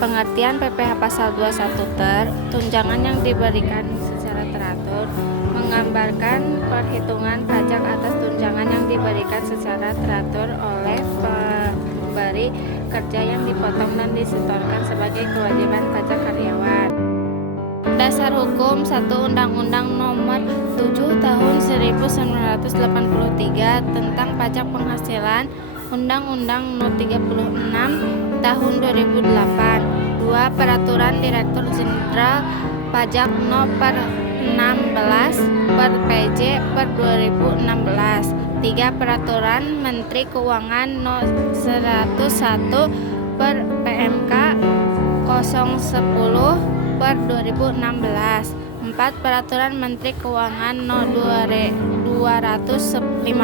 Pengertian PPh Pasal 21 tunjangan yang diberikan secara teratur menggambarkan perhitungan pajak atas tunjangan yang diberikan secara teratur oleh pemberi kerja yang dipotong dan disetorkan sebagai kewajiban pajak karyawan. Dasar Hukum 1 Undang-Undang Nomor 7 Tahun 1983 tentang Pajak Penghasilan, Undang-Undang No 36 Tahun 2008, 2 Peraturan Direktur Jenderal Pajak No per 16 per PJ per 2016, 3 Peraturan Menteri Keuangan No 101 per PMK 010 per 2016, 4 Peraturan Menteri Keuangan No 250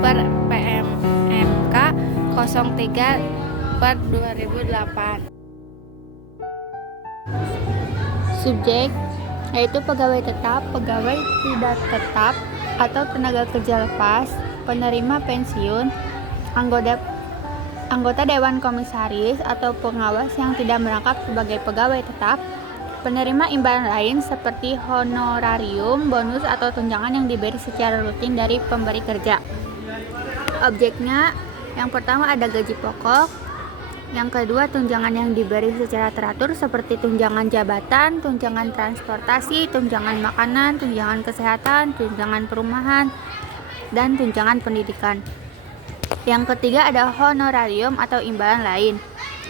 per PMK 03 per 2008. Subjek yaitu pegawai tetap, pegawai tidak tetap atau tenaga kerja lepas, penerima pensiun, anggota dewan komisaris atau pengawas yang tidak merangkap sebagai pegawai tetap, penerima imbalan lain seperti honorarium, bonus atau tunjangan yang diberi secara rutin dari pemberi kerja. Objeknya yang pertama ada gaji pokok, yang kedua tunjangan yang diberi secara teratur seperti tunjangan jabatan, tunjangan transportasi, tunjangan makanan, tunjangan kesehatan, tunjangan perumahan, dan tunjangan pendidikan. Yang ketiga ada honorarium atau imbalan lain.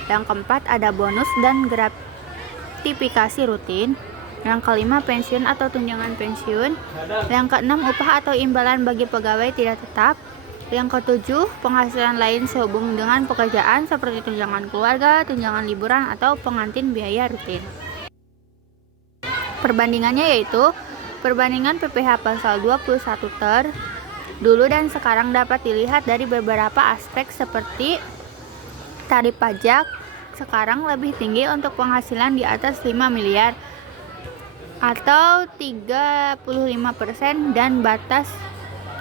Yang keempat ada bonus dan gratifikasi rutin. Yang kelima pensiun atau tunjangan pensiun. Yang keenam upah atau imbalan bagi pegawai tidak tetap. Yang ketujuh penghasilan lain sehubungan dengan pekerjaan seperti tunjangan keluarga, tunjangan liburan, atau pengantin biaya rutin. Perbandingannya yaitu perbandingan PPh Pasal 21 dulu dan sekarang dapat dilihat dari beberapa aspek seperti tarif pajak sekarang lebih tinggi untuk penghasilan di atas 5 miliar atau 35% dan batas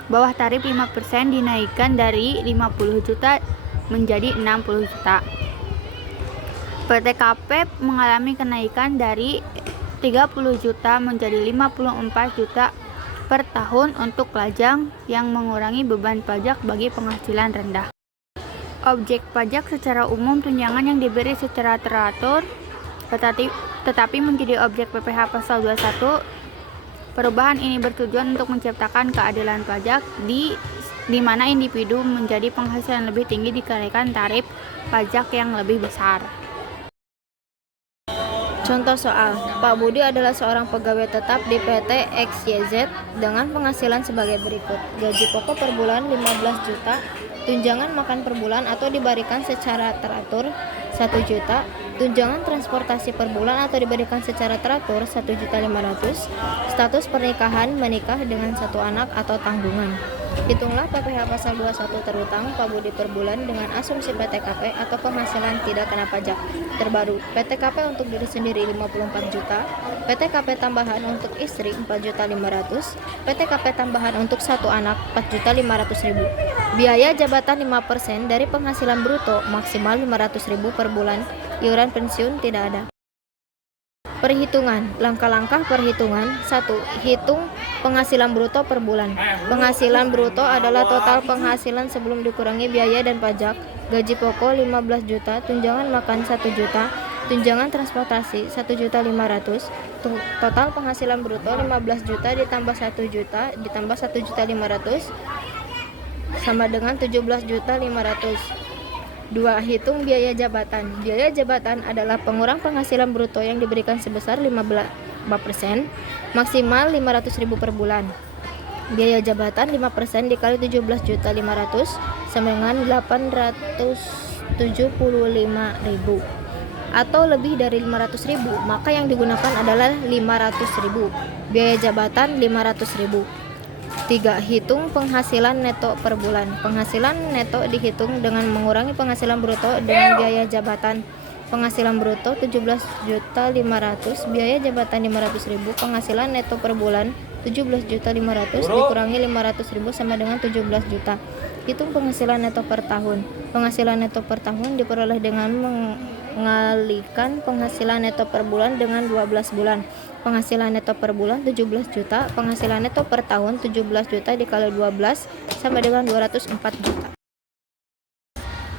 bawah tarif 5% dinaikkan dari 50 juta menjadi 60 juta. PTKP mengalami kenaikan dari 30 juta menjadi 54 juta per tahun untuk lajang yang mengurangi beban pajak bagi penghasilan rendah. Objek pajak secara umum tunjangan yang diberi secara teratur tetapi menjadi objek PPh Pasal 21. Perubahan ini bertujuan untuk menciptakan keadilan pajak di mana individu menjadi penghasilan lebih tinggi dikenakan tarif pajak yang lebih besar. Contoh soal, Pak Budi adalah seorang pegawai tetap di PT XYZ dengan penghasilan sebagai berikut. Gaji pokok per bulan 15 juta, tunjangan makan per bulan atau diberikan secara teratur 1 juta, tunjangan transportasi per bulan atau diberikan secara teratur 1.500.000, status pernikahan menikah dengan 1 anak atau tanggungan. Hitunglah PPh Pasal 21 terutang Pak Budi per bulan dengan asumsi PTKP atau penghasilan tidak kena pajak. Terbaru, PTKP untuk diri sendiri 54 juta, PTKP tambahan untuk istri 4.500.000, PTKP tambahan untuk 1 anak 4.500.000. Biaya jabatan 5% dari penghasilan bruto maksimal 500.000 per bulan. Iuran pensiun tidak ada. Perhitungan, langkah-langkah perhitungan. 1. Hitung penghasilan bruto per bulan. Penghasilan bruto adalah total penghasilan sebelum dikurangi biaya dan pajak. Gaji pokok 15 juta, tunjangan makan 1 juta, tunjangan transportasi 1.500.000. Total penghasilan bruto 15 juta ditambah 1 juta ditambah 1.500.000 sama dengan 17.500.000. 2. Hitung biaya jabatan. Biaya jabatan adalah pengurang penghasilan bruto yang diberikan sebesar 15%, maksimal 500.000 per bulan. Biaya jabatan 5% dikali 17.500.000 sama dengan 875.000 atau lebih dari 500.000, maka yang digunakan adalah 500.000. Biaya jabatan 500.000. 3. Hitung penghasilan neto per bulan. Penghasilan neto dihitung dengan mengurangi penghasilan bruto dengan biaya jabatan. Penghasilan bruto 17.500.000, biaya jabatan 500.000, penghasilan neto per bulan 17.500.000 dikurangi 500.000 sama dengan 17 juta. Hitung penghasilan neto per tahun. Penghasilan neto per tahun diperoleh dengan Mengalikan penghasilan neto per bulan dengan 12 bulan. Penghasilan neto per bulan 17 juta, penghasilan neto per tahun 17 juta dikali 12 sama dengan 204 juta.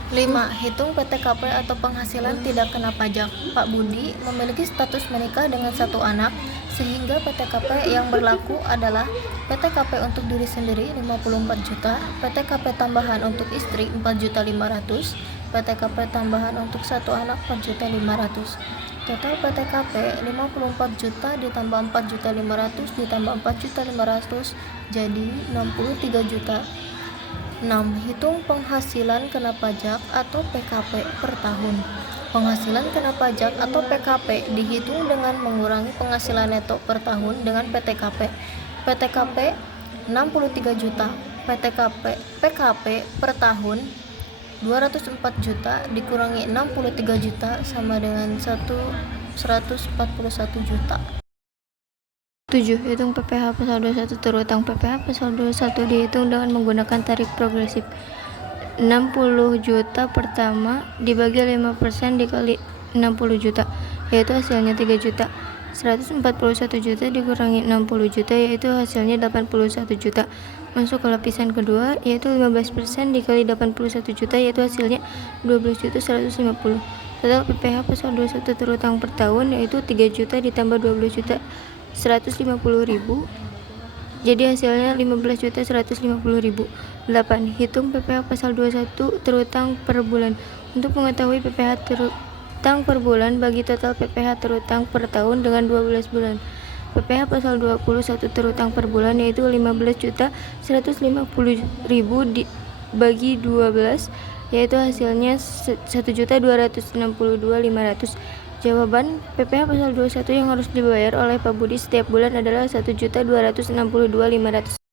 5. Hitung PTKP atau penghasilan tidak kena pajak. Pak Budi memiliki status menikah dengan 1 anak, sehingga PTKP yang berlaku adalah PTKP untuk diri sendiri 54 juta, PTKP tambahan untuk istri 4.500.000, PTKP tambahan untuk 1 anak 4.500.000. Total PTKP 54 juta ditambah 4.500.000 ditambah 4.500.000 jadi 63 juta. 6. Hitung penghasilan kena pajak atau PKP per tahun. Penghasilan kena pajak atau PKP dihitung dengan mengurangi penghasilan neto per tahun dengan PTKP. PTKP 63 juta, PKP per tahun 204 juta dikurangi 63 juta sama dengan 141 juta. 7. Hitung PPh pasal 21 terutang. PPh pasal 21 dihitung dengan menggunakan tarif progresif. 60 juta pertama dibagi 5% dikali 60 juta, yaitu hasilnya 3 juta. 141 juta dikurangi 60 juta, yaitu hasilnya 81 juta. Masuk ke lapisan kedua, yaitu 15% dikali 81 juta, yaitu hasilnya 12 juta 150. Total PPh pasal 21 terutang per tahun, yaitu 3 juta ditambah 12 juta 150.000, jadi hasilnya 15.150.000. 8. Hitung PPh pasal 21 terutang per bulan. Untuk mengetahui PPh terutang per bulan, bagi total PPh terutang per tahun dengan 12 bulan. PPh pasal 21 terutang per bulan yaitu 15.150.000 dibagi 12, yaitu hasilnya 1.262.500. Jawaban PPh pasal 21 yang harus dibayar oleh Pak Budi setiap bulan adalah 1.262.500.